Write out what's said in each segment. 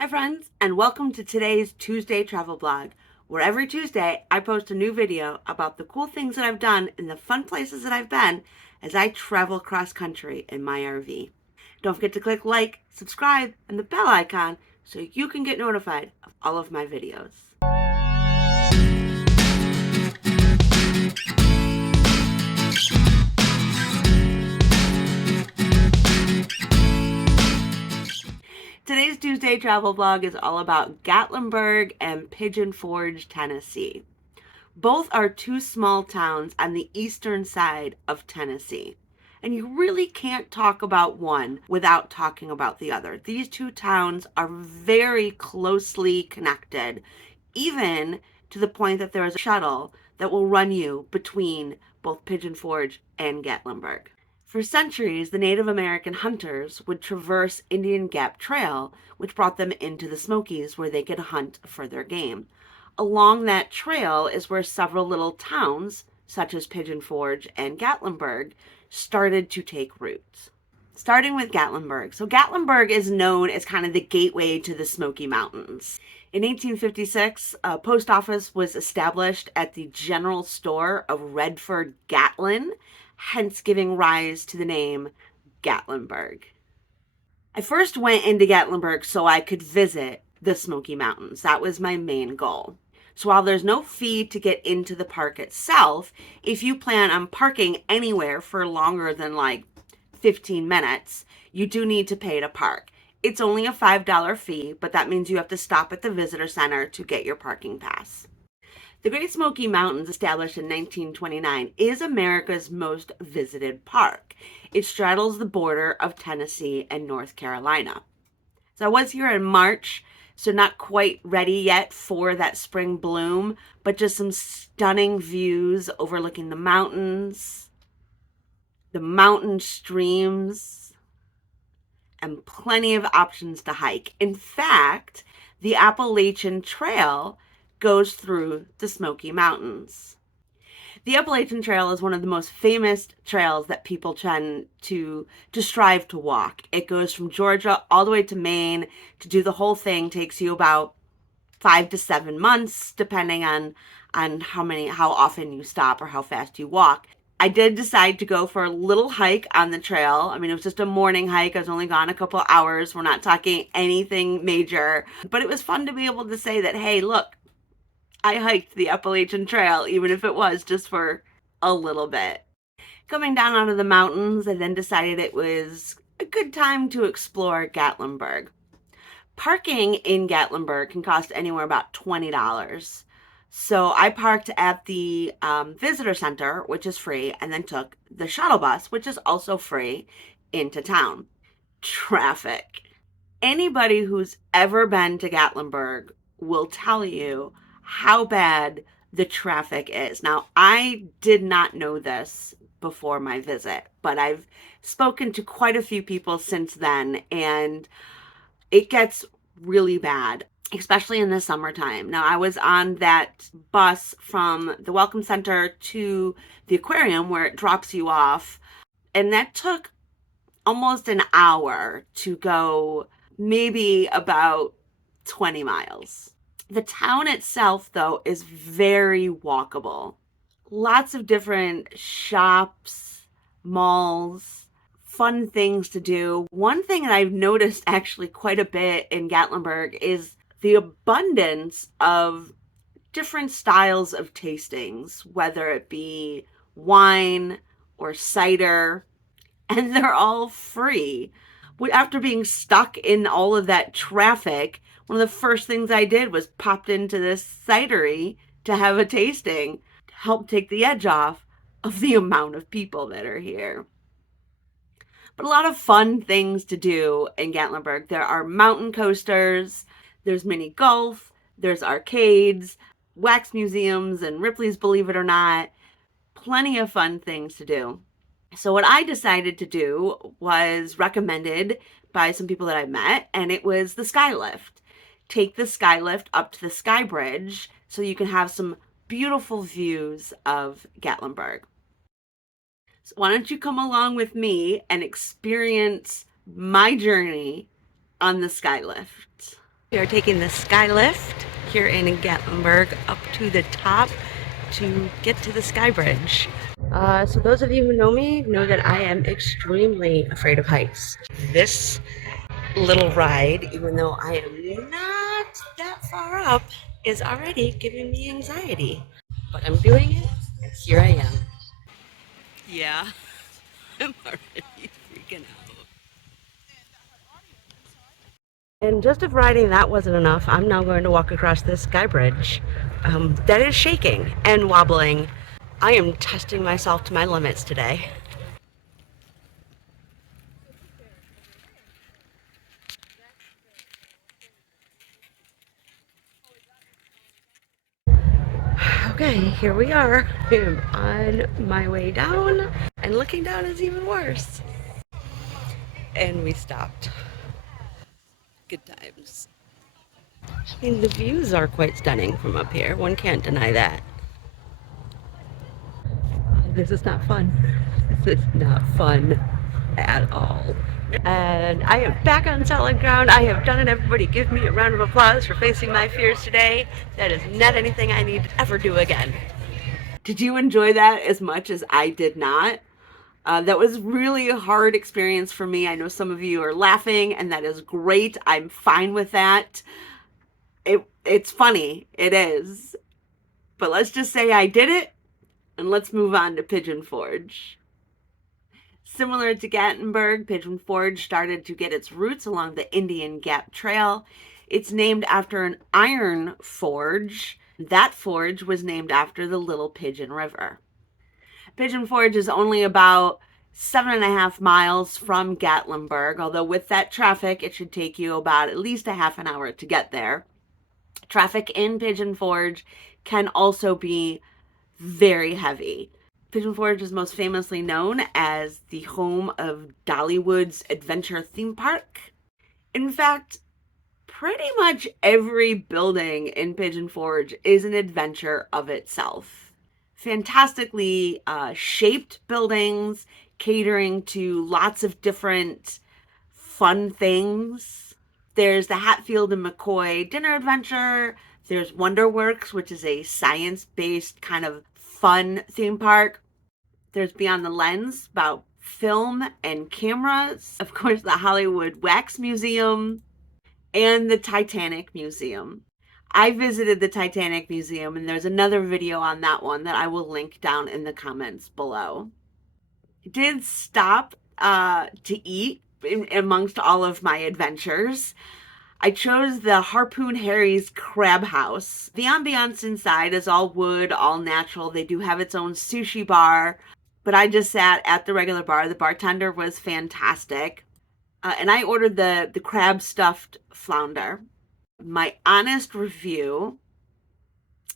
Hi friends, and welcome to today's Tuesday travel blog, where every Tuesday I post a new video about the cool things that I've done and the fun places that I've been as I travel cross country in my RV. Don't forget to click like, subscribe, and the bell icon so you can get notified of all of my videos. Today's Tuesday travel vlog is all about Gatlinburg and Pigeon Forge, Tennessee. Both are two small towns on the eastern side of Tennessee. And you really can't talk about one without talking about the other. These two towns are very closely connected, even to the point that there is a shuttle that will run you between both Pigeon Forge and Gatlinburg. For centuries, the Native American hunters would traverse Indian Gap Trail, which brought them into the Smokies where they could hunt for their game. Along that trail is where several little towns, such as Pigeon Forge and Gatlinburg, started to take root. Starting with Gatlinburg. So Gatlinburg is known as kind of the gateway to the Smoky Mountains. In 1856, a post office was established at the general store of Redford Gatlin, hence giving rise to the name Gatlinburg. I first went into Gatlinburg so I could visit the Smoky Mountains. That was my main goal. So while there's no fee to get into the park itself, if you plan on parking anywhere for longer than like 15 minutes, you do need to pay to park. It's only a $5 fee, but that means you have to stop at the visitor center to get your parking pass. The Great Smoky Mountains, established in 1929, is America's most visited park. It straddles the border of Tennessee and North Carolina. So I was here in March, so not quite ready yet for that spring bloom, but just some stunning views overlooking the mountains, the mountain streams, and plenty of options to hike. In fact, the Appalachian Trail goes through the Smoky Mountains. The Appalachian Trail is one of the most famous trails that people tend to strive to walk. It goes from Georgia all the way to Maine. To do the whole thing takes you about 5 to 7 months, depending on how often you stop or how fast you walk. I did decide to go for a little hike on the trail. I mean, it was just a morning hike. I was only gone a couple hours. We're not talking anything major, but it was fun to be able to say that, hey, look, I hiked the Appalachian Trail, even if it was just for a little bit. Coming down out of the mountains, I then decided it was a good time to explore Gatlinburg. Parking in Gatlinburg can cost anywhere about $20. So I parked at the visitor center, which is free, and then took the shuttle bus, which is also free, into town. Traffic. Anybody who's ever been to Gatlinburg will tell you how bad the traffic is. Now, I did not know this before my visit, but I've spoken to quite a few people since then, and it gets really bad, especially in the summertime. Now, I was on that bus from the Welcome Center to the aquarium where it drops you off, and that took almost an hour to go maybe about 20 miles. The town itself, though, is very walkable. Lots of different shops, malls, fun things to do. One thing that I've noticed actually quite a bit in Gatlinburg is the abundance of different styles of tastings, whether it be wine or cider, and they're all free. After being stuck in all of that traffic, one of the first things I did was popped into this cidery to have a tasting to help take the edge off of the amount of people that are here. But a lot of fun things to do in Gatlinburg. There are mountain coasters, there's mini golf, there's arcades, wax museums, and Ripley's Believe It or Not. Plenty of fun things to do. So what I decided to do was recommended by some people that I met, and it was the Skylift. Take the Skylift up to the Sky Bridge so you can have some beautiful views of Gatlinburg. So why don't you come along with me and experience my journey on the Skylift? We are taking the sky lift here in Gatlinburg up to the top to get to the sky bridge. So those of you who know me know that I am extremely afraid of heights. This little ride, even though I am not that far up, is already giving me anxiety. But I'm doing it, and here I am. Yeah, I'm already freaking out. And just if riding that wasn't enough, I'm now going to walk across this sky bridge that is shaking and wobbling. I am testing myself to my limits today. Okay, here we are. I am on my way down, and looking down is even worse. And we stopped. Good times. I mean, the views are quite stunning from up here. One can't deny that. This is not fun. This is not fun at all. And I am back on solid ground. I have done it. Everybody give me a round of applause for facing my fears today. That is not anything I need to ever do again. Did you enjoy that as much as I did not? That was really a hard experience for me. I know some of you are laughing, and that is great. I'm fine with that. It's funny. It is. But let's just say I did it, and let's move on to Pigeon Forge. Similar to Gatlinburg, Pigeon Forge started to get its roots along the Indian Gap Trail. It's named after an iron forge. That forge was named after the Little Pigeon River. Pigeon Forge is only about 7.5 miles from Gatlinburg, although with that traffic, it should take you about at least a half an hour to get there. Traffic in Pigeon Forge can also be very heavy. Pigeon Forge is most famously known as the home of Dollywood's adventure theme park. In fact, pretty much every building in Pigeon Forge is an adventure of itself. Fantastically shaped buildings, catering to lots of different fun things. There's the Hatfield and McCoy Dinner Adventure. There's Wonderworks, which is a science-based kind of fun theme park. There's Beyond the Lens, about film and cameras. Of course, the Hollywood Wax Museum and the Titanic Museum. I visited the Titanic Museum, and there's another video on that one that I will link down in the comments below. I did stop to eat amongst all of my adventures. I chose the Harpoon Harry's Crab House. The ambiance inside is all wood, all natural. They do have its own sushi bar, but I just sat at the regular bar. The bartender was fantastic. And I ordered the crab stuffed flounder. My honest review,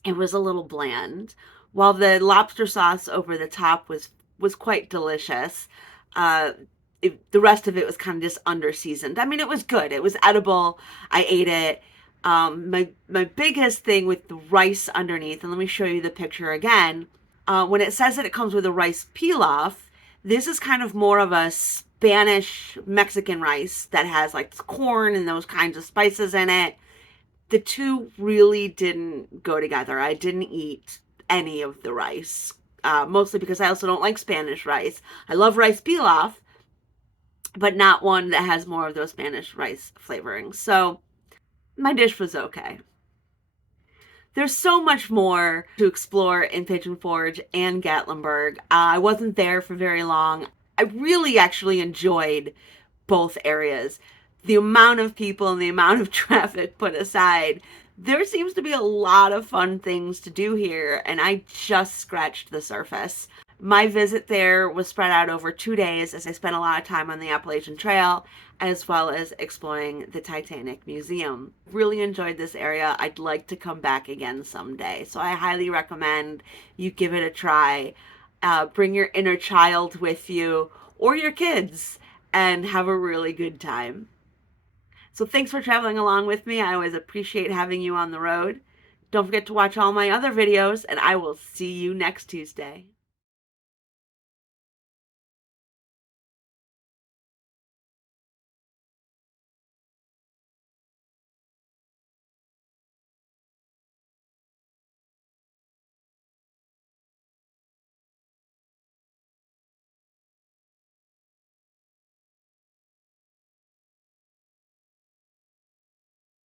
it was a little bland. While the lobster sauce over the top was quite delicious, the rest of it was kind of just under-seasoned. I mean, it was good. It was edible. I ate it. My biggest thing with the rice underneath, and let me show you the picture again. When it says that it comes with a rice pilaf, this is kind of more of a Spanish Mexican rice that has like corn and those kinds of spices in it. The two really didn't go together. I didn't eat any of the rice, mostly because I also don't like Spanish rice. I love rice pilaf, but not one that has more of those Spanish rice flavorings. So my dish was okay. There's so much more to explore in Pigeon Forge and Gatlinburg. I wasn't there for very long. I really actually enjoyed both areas. The amount of people and the amount of traffic put aside, there seems to be a lot of fun things to do here, and I just scratched the surface. My visit there was spread out over 2 days as I spent a lot of time on the Appalachian Trail as well as exploring the Titanic Museum. Really enjoyed this area. I'd like to come back again someday. So I highly recommend you give it a try. Bring your inner child with you or your kids and have a really good time. So thanks for traveling along with me. I always appreciate having you on the road. Don't forget to watch all my other videos, and I will see you next Tuesday.